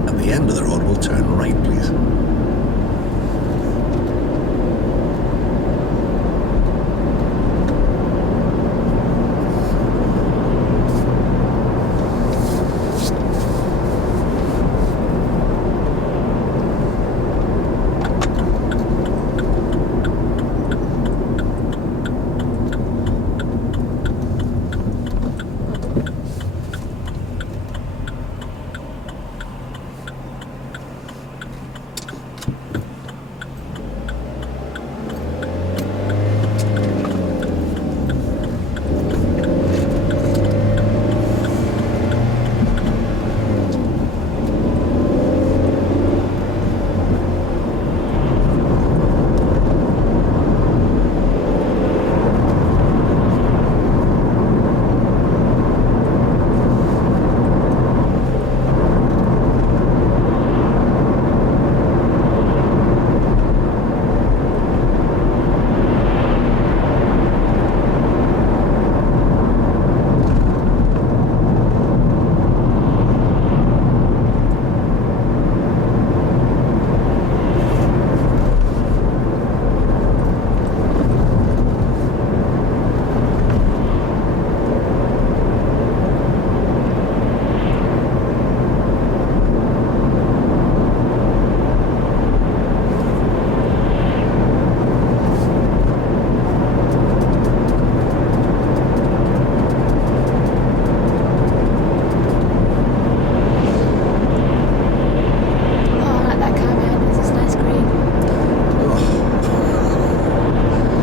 At the end of the road, we'll turn right, please. Oh, I like that car behind us. It's nice green.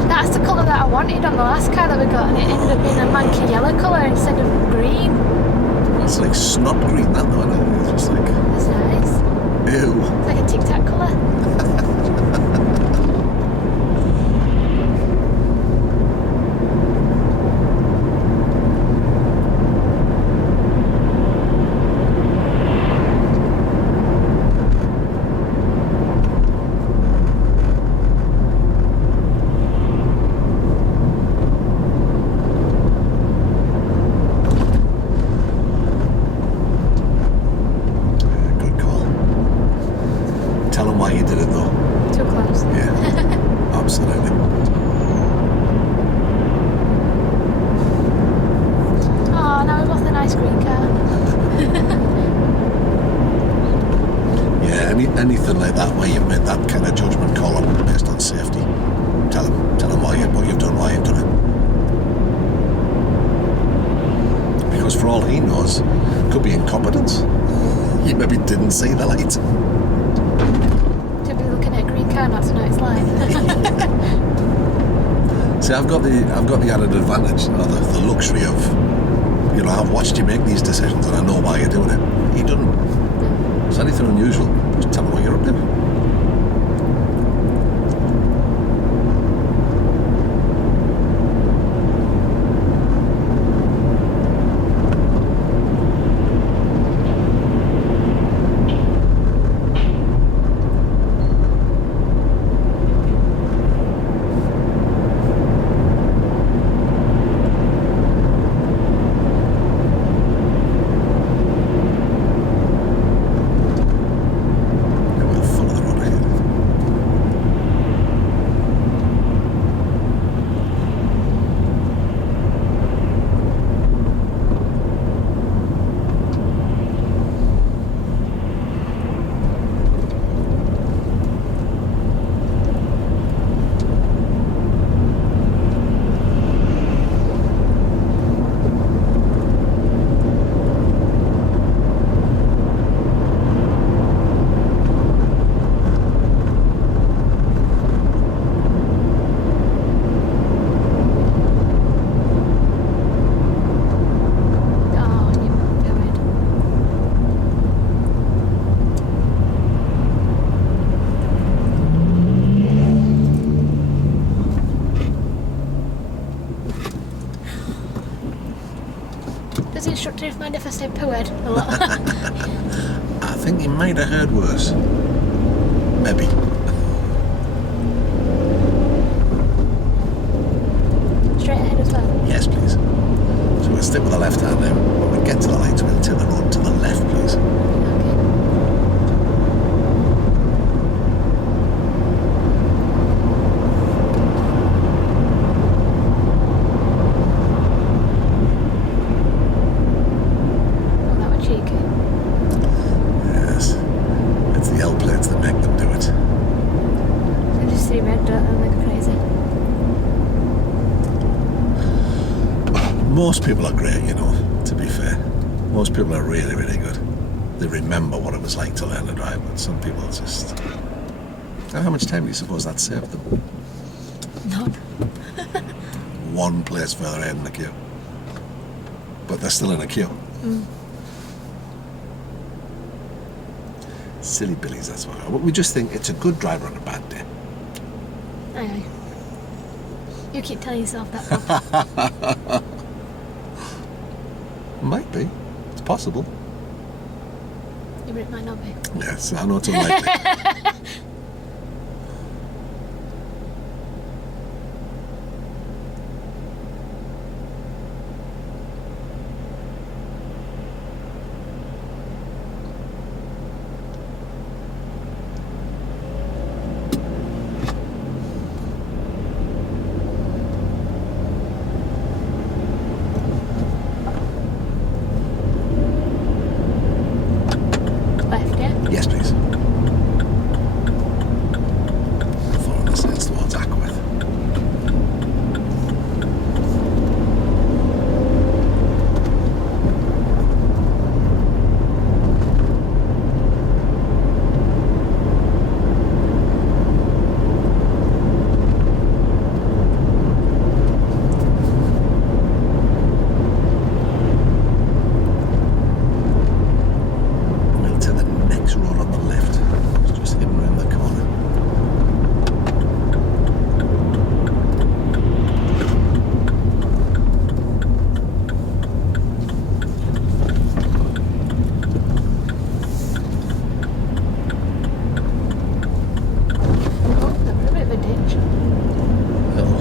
That's the colour that I wanted on the last car that we got, and it ended up being a manky yellow colour instead of green. It's like snot green, that though, isn't it? It's just like, That's nice. ew. It's like a Tic Tac colour. Good call. Tell them why you did it though. Too close. Yeah, absolutely. Oh, now we've lost the nice green car. Yeah, anything like that where you've made that kind of judgment call on based on safety. Tell them what you've done, why you've done it. Because for all he knows, it could be incompetence. You maybe didn't see the light. Should be looking at a green car not to know it's light. See, I've got the added advantage, or the luxury of, you know, I've watched you make these decisions and I know why you're doing it. He doesn't. If it's anything unusual, just tell him what you're up to. instructor if mind if I say poo-head a lot. I think you might have heard worse. Maybe. Straight ahead as well. Yes, please. So we'll stick with the left hand now. When we get to the lights, we'll turn the road to the left, please. Okay. Oh, that was cheeky. Yes. It's the L plates that make them do it. I just see red dirt and like crazy. Most people are great, you know, to be fair. Most people are really, really good. They remember what it was like to learn to drive, but some people just... How much time do you suppose that saved them? None. One place further ahead in the queue. But they're still in a queue. Mm. Silly billies, that's what we are. But we just think it's a good driver on a bad day. Aye, aye. You keep telling yourself that, Bob. Might be. It's possible. Yeah, but it might not be. Yes, I know it's unlikely. Left, yeah? Yes, please. Following the signs towards Ackworth. We'll take the next road on the left. It's just hidden around the corner. Oh, that was a bit of a ditch. Little.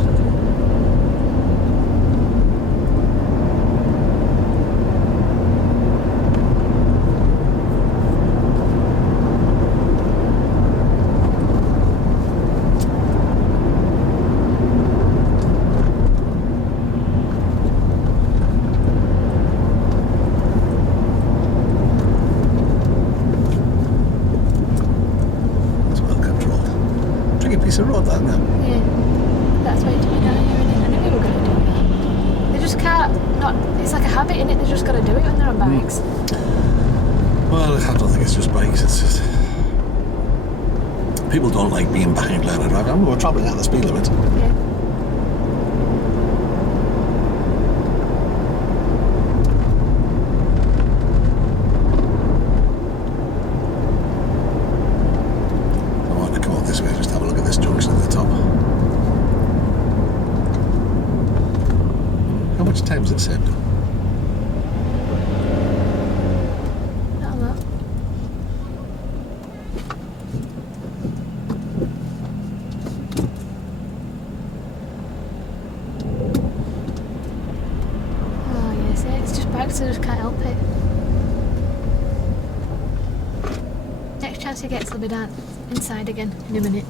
It's well controlled. Tricky piece of road, that, isn't it? Yeah. That's why you took me down here, innit? I knew we were going to do that. They just can't, not, it's like a habit, innit? They just got to do it when they're on bikes. Well, I don't think it's just bikes, it's just... People don't like being behind learning to drive. I mean, we're travelling at the speed limit. Yeah. I want to come on this way, just have a look at this junction at the top. How much time's it saved? Not a lot. Oh, yes, yeah, it's just bikes, I just can't help it. Next chance he gets, he'll be down inside again in a minute.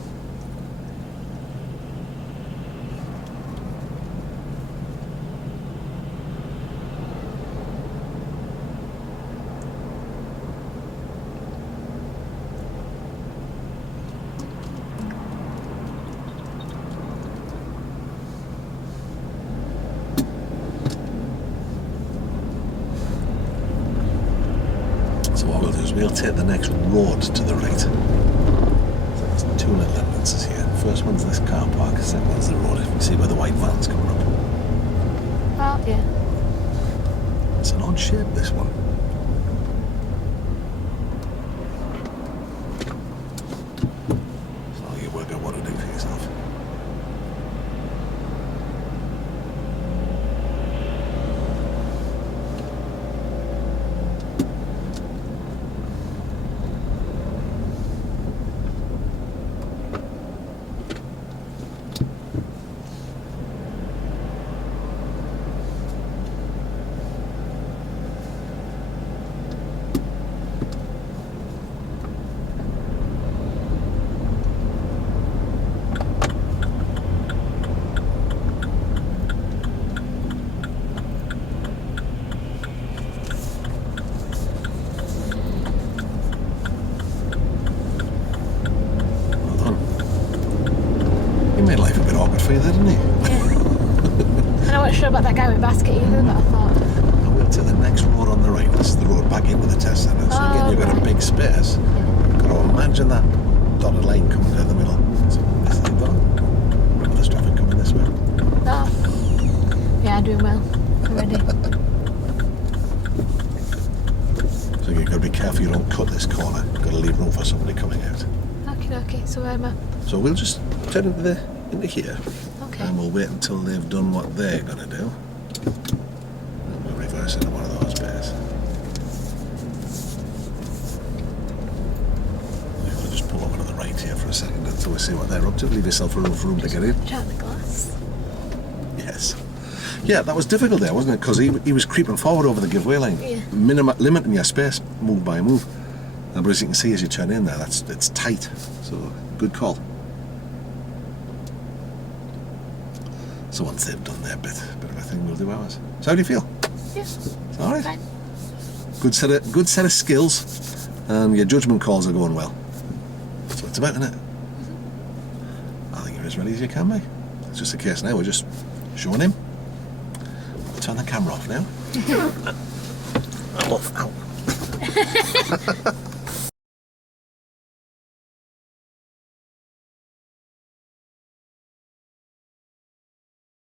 So what we'll do is we'll take the next road to the right. So there's two little entrances here. First one's this car park, second one's the road. You can see where the white van's coming up. Well, yeah. It's an odd shape, this one. So you work out what to do for yourself. sure about that guy with basket either, but I thought, I will to the next road on the right. This is the road back into the test centre. So again, you've got a right. big space. You've got to imagine that dotted line coming down the middle. So this is the dot. Remember there's traffic coming this way. oh, yeah, doing well already. So you've got to be careful you don't cut this corner. You've got to leave room for somebody coming out. Okay, so where am I? So we'll just turn into here. Okay. And we'll wait until they've done what they're going to do. And we'll reverse into one of those pairs. We'll just pull over to the right here for a second until we see what they're up to. Leave yourself room to get in. Check the glass. Yes. Yeah, that was difficult there, wasn't it? Because he was creeping forward over the giveaway line. Yeah. Limiting your space, move by move. But as you can see as you turn in there, it's tight. So, good call. So once they've done their bit of a thing, we'll do ours. So how do you feel? Yeah. All right. Fine. Good set of skills, and your judgment calls are going well. That's what it's about, isn't it? I think you're as ready as you can be. It's just a case now. We're just showing him. I'll turn the camera off now. I'm off. Ow.